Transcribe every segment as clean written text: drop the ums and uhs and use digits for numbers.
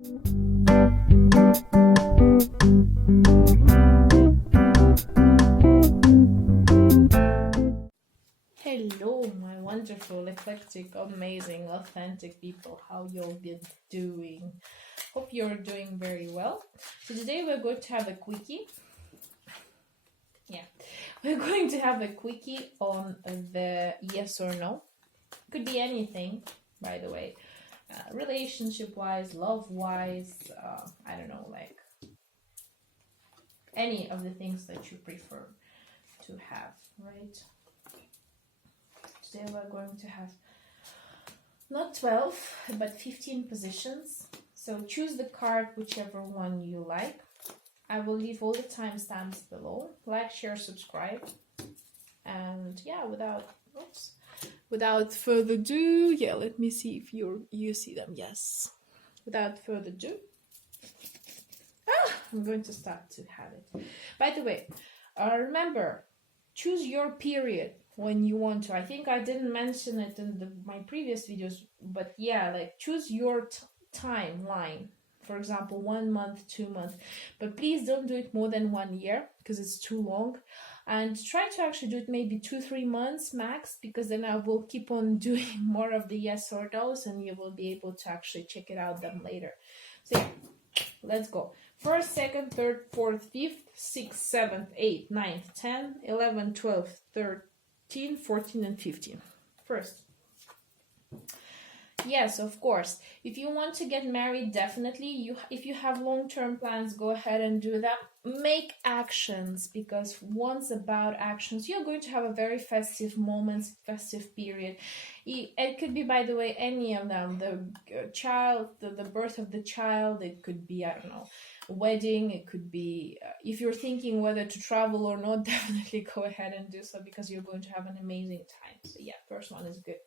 Hello, my wonderful, eclectic, amazing, authentic people. How y'all been doing? Hope you're doing very well. So today we're going to have a quickie. Yeah, we're going to have a quickie on the yes or no. Could be anything, by the way, relationship-wise, love-wise. I don't know, like any of the things that you prefer to have, right? Today we're going to have not 12, but 15 positions. So choose the card, whichever one you like. I will leave all the timestamps below. Like, share, subscribe. And yeah, without further ado, yeah, let me see if you see them. Yes. Without further ado, I'm going to start to have it. By the way, remember, choose your period when you want to. I think I didn't mention it in my previous videos, but yeah, like choose your timeline. For example, 1 month, 2 months, but please don't do it more than 1 year because it's too long. And try to actually do it maybe 2-3 months max, because then I will keep on doing more of the yes or no's and you will be able to actually check it out them later. So yeah, let's go. First, second, third, fourth, fifth, sixth, seventh, eighth, ninth, 10, 11, 12, 13, 14, and 15. First. Yes, of course. If you want to get married, definitely. If you have long-term plans, go ahead and do that. Make actions, because once about actions, you're going to have a very festive moment, festive period. It could be, by the way, any of them. The child, the birth of the child. It could be, I don't know, a wedding. It could be, if you're thinking whether to travel or not, definitely go ahead and do so, because you're going to have an amazing time. So yeah, first one is good.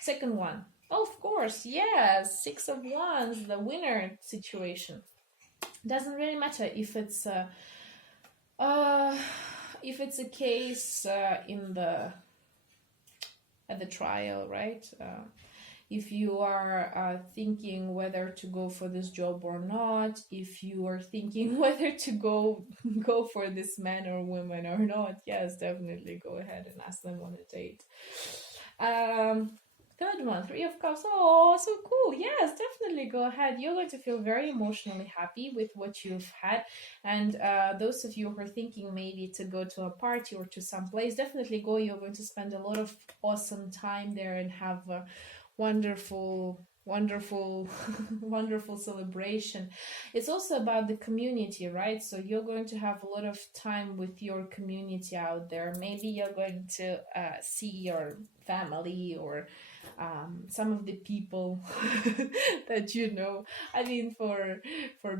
Second one. Oh, of course, yes, 6 of Wands, the winner situation. Doesn't really matter if it's a case at the trial, right? If you are thinking whether to go for this job or not, if you are thinking whether to go for this man or woman or not, yes, definitely go ahead and ask them on a date. Third one, 3 of Cups. Oh, so cool. Yes, definitely go ahead. You're going to feel very emotionally happy with what you've had. And those of you who are thinking maybe to go to a party or to some place, definitely go. You're going to spend a lot of awesome time there and have a wonderful wonderful celebration. It's also about the community, right? So you're going to have a lot of time with your community out there. Maybe you're going to see your family or some of the people that you know. I mean, for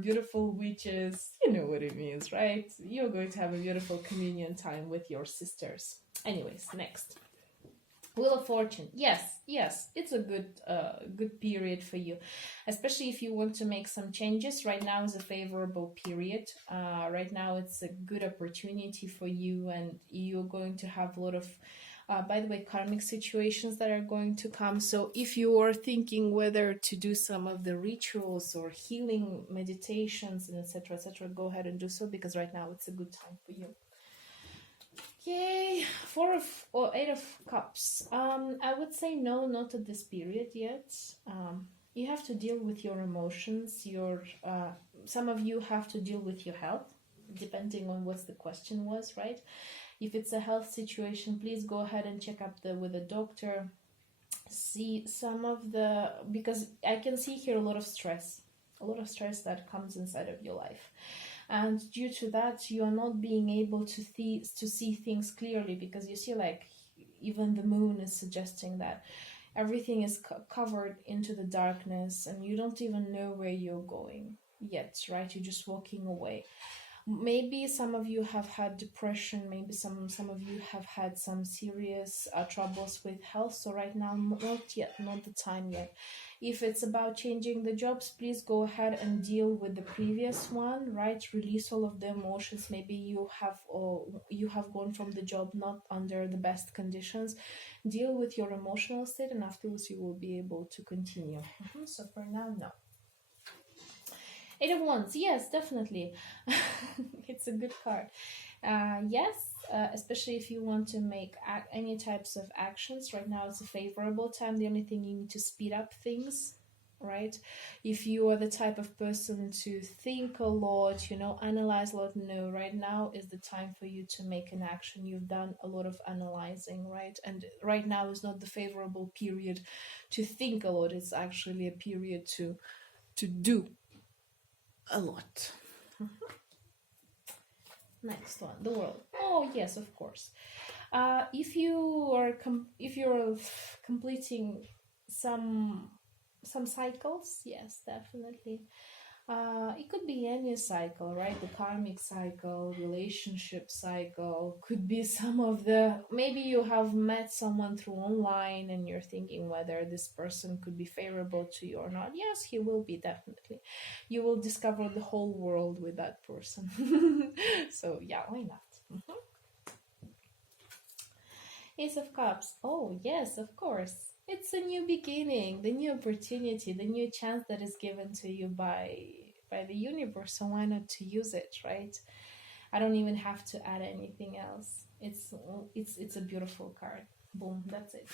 beautiful witches, you know what it means, right? You're going to have a beautiful communion time with your sisters. Anyways, next. Wheel of Fortune. Yes, it's a good period for you, especially if you want to make some changes. Right now is a favorable period. Right now it's a good opportunity for you, and you're going to have a lot of by the way, karmic situations that are going to come. So if you are thinking whether to do some of the rituals or healing meditations and etc., go ahead and do so, because right now it's a good time for you. Yay, 4 of or 8 of Cups. I would say no, not at this period yet. You have to deal with your emotions. Some of you have to deal with your health, depending on what the question was, right? If it's a health situation, please go ahead and check up with a doctor. See some of because I can see here a lot of stress that comes inside of your life. And due to that, you are not being able to see things clearly, because you see, like, even the moon is suggesting that everything is covered into the darkness and you don't even know where you're going yet, right? You're just walking away. Maybe some of you have had depression. Maybe some of you have had some serious troubles with health. So right now, not the time yet. If it's about changing the jobs, please go ahead and deal with the previous one, right? Release all of the emotions. Maybe you have gone from the job not under the best conditions. Deal with your emotional state, and afterwards you will be able to continue. So for now, no. Eight of Wands, yes, definitely. It's a good card. Yes, especially if you want to make any types of actions. Right now it's a favorable time. The only thing, you need to speed up things, right? If you are the type of person to think a lot, analyze a lot, no, right now is the time for you to make an action. You've done a lot of analyzing, right? And right now is not the favorable period to think a lot. It's actually a period to do a lot. Next one, the World. Oh yes, of course. If you're completing some cycles, yes, definitely. It could be any cycle, right? The karmic cycle, relationship cycle, could be some of the, maybe you have met someone through online and you're thinking whether this person could be favorable to you or not. Yes, he will be, definitely. You will discover the whole world with that person. So yeah, why not? Ace of Cups. Oh yes, of course. It's a new beginning, the new opportunity, the new chance that is given to you by the universe. So why not to use it, right? I don't even have to add anything else. It's a beautiful card. Boom, that's it.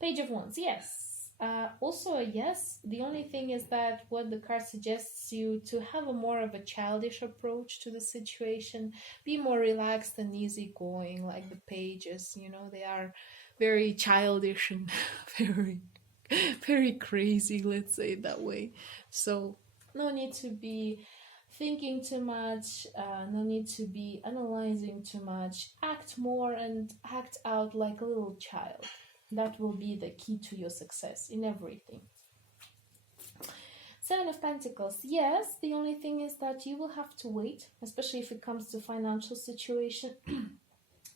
Page of Wands. Yes. Also a yes. The only thing is that what the card suggests you to have a more of a childish approach to the situation, be more relaxed and easygoing, like the pages. They are very childish and very, very crazy. Let's say it that way. So no need to be thinking too much. No need to be analyzing too much. Act more and act out like a little child. That will be the key to your success in everything. Seven of Pentacles. Yes, the only thing is that you will have to wait, especially if it comes to financial situation,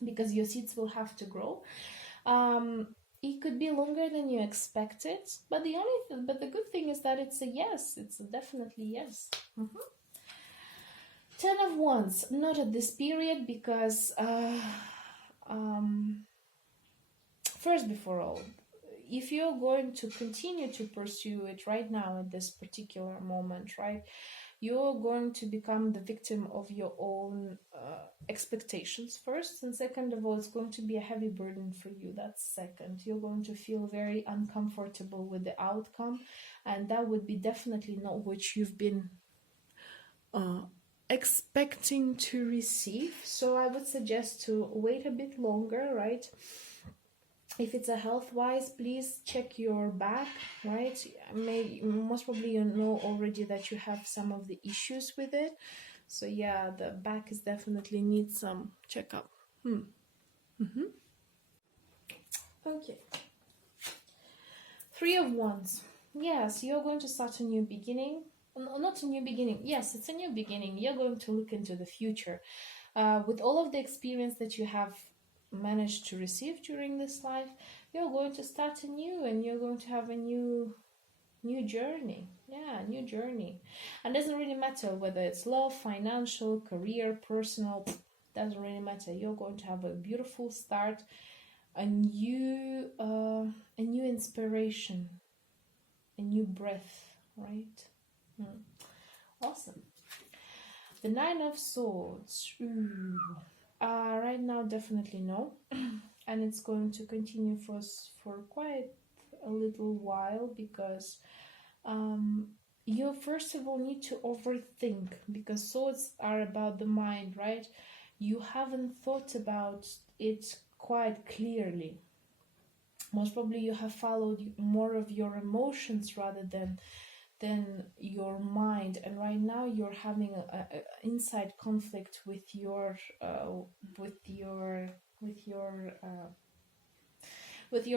because your seeds will have to grow. It could be longer than you expected, but the good thing is that it's a yes. It's a definitely yes. Ten of Wands. Not at this period, because first, before all, if you're going to continue to pursue it right now at this particular moment, right, you're going to become the victim of your own expectations first, and second of all, it's going to be a heavy burden for you. That's second. You're going to feel very uncomfortable with the outcome, and that would be definitely not what you've been expecting to receive. So I would suggest to wait a bit longer, right? If it's a health-wise, please check your back, right? Most probably you know already that you have some of the issues with it. So yeah, the back is definitely needs some checkup. Okay. Three of Wands. Yes, you're going to start a new beginning. Not a new beginning. Yes, it's a new beginning. You're going to look into the future. With all of the experience that you have managed to receive during this life, you're going to start anew, and you're going to have a new journey. New journey. And doesn't really matter whether it's love, financial, career, personal, doesn't really matter. You're going to have a beautiful start, a new inspiration, a new breath, right? Awesome. The Nine of Swords. Ooh. Right now, definitely no. And it's going to continue for quite a little while, because you first of all need to overthink, because swords are about the mind, right? You haven't thought about it quite clearly. Most probably you have followed more of your emotions rather than your mind, and right now you're having a inside conflict with your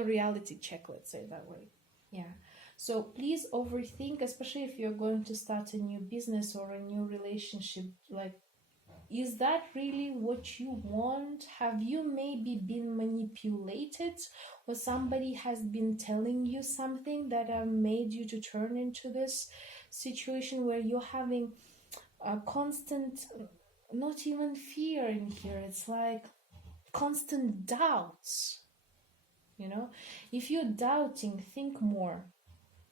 reality check, let's say that way. Yeah, so please overthink, especially if you're going to start a new business or a new relationship. Like, is that really what you want? Have you maybe been manipulated, or somebody has been telling you something that made you to turn into this situation where you're having a constant, not even fear in here, it's like constant doubts? If you're doubting, think more.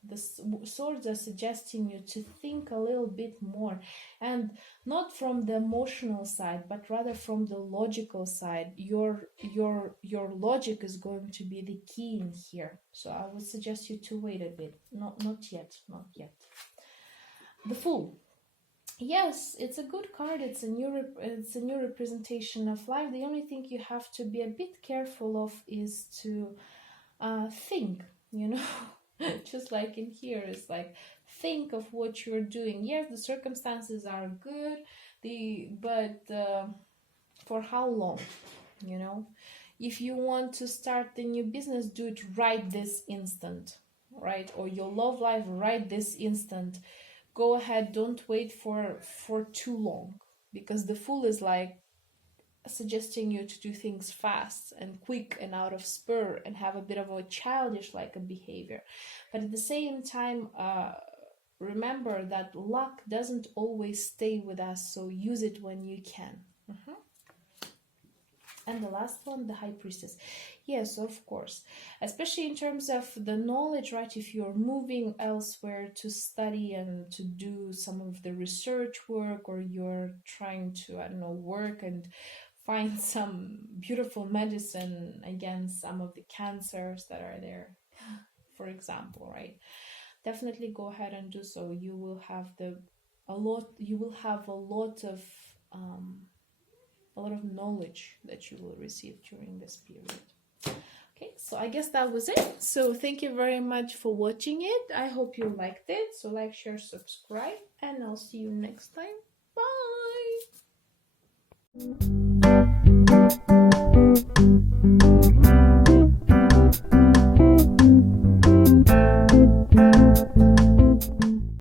The swords are suggesting you to think a little bit more, and not from the emotional side, but rather from the logical side. Your logic is going to be the key in here. So I would suggest you to wait a bit. Not yet. The Fool. Yes, it's a good card. It's a new representation of life. The only thing you have to be a bit careful of is to think, just like in here, it's like, think of what you're doing. Yes, the circumstances are good, but for how long? If you want to start the new business, do it right this instant, right? Or your love life right this instant. Go ahead, don't wait for too long, because the Fool is like suggesting you to do things fast and quick and out of spur and have a bit of a childish like a behavior. But at the same time, remember that luck doesn't always stay with us, so use it when you can. And the last one, the High Priestess. Yes, of course. Especially in terms of the knowledge, right? If you're moving elsewhere to study and to do some of the research work, or you're trying to, work and find some beautiful medicine against some of the cancers that are there, for example, right? Definitely go ahead and do so. You will have a lot of knowledge that you will receive during this period. Okay, so I guess that was it. So thank you very much for watching it. I hope you liked it. So like, share, subscribe, and I'll see you next time. Bye.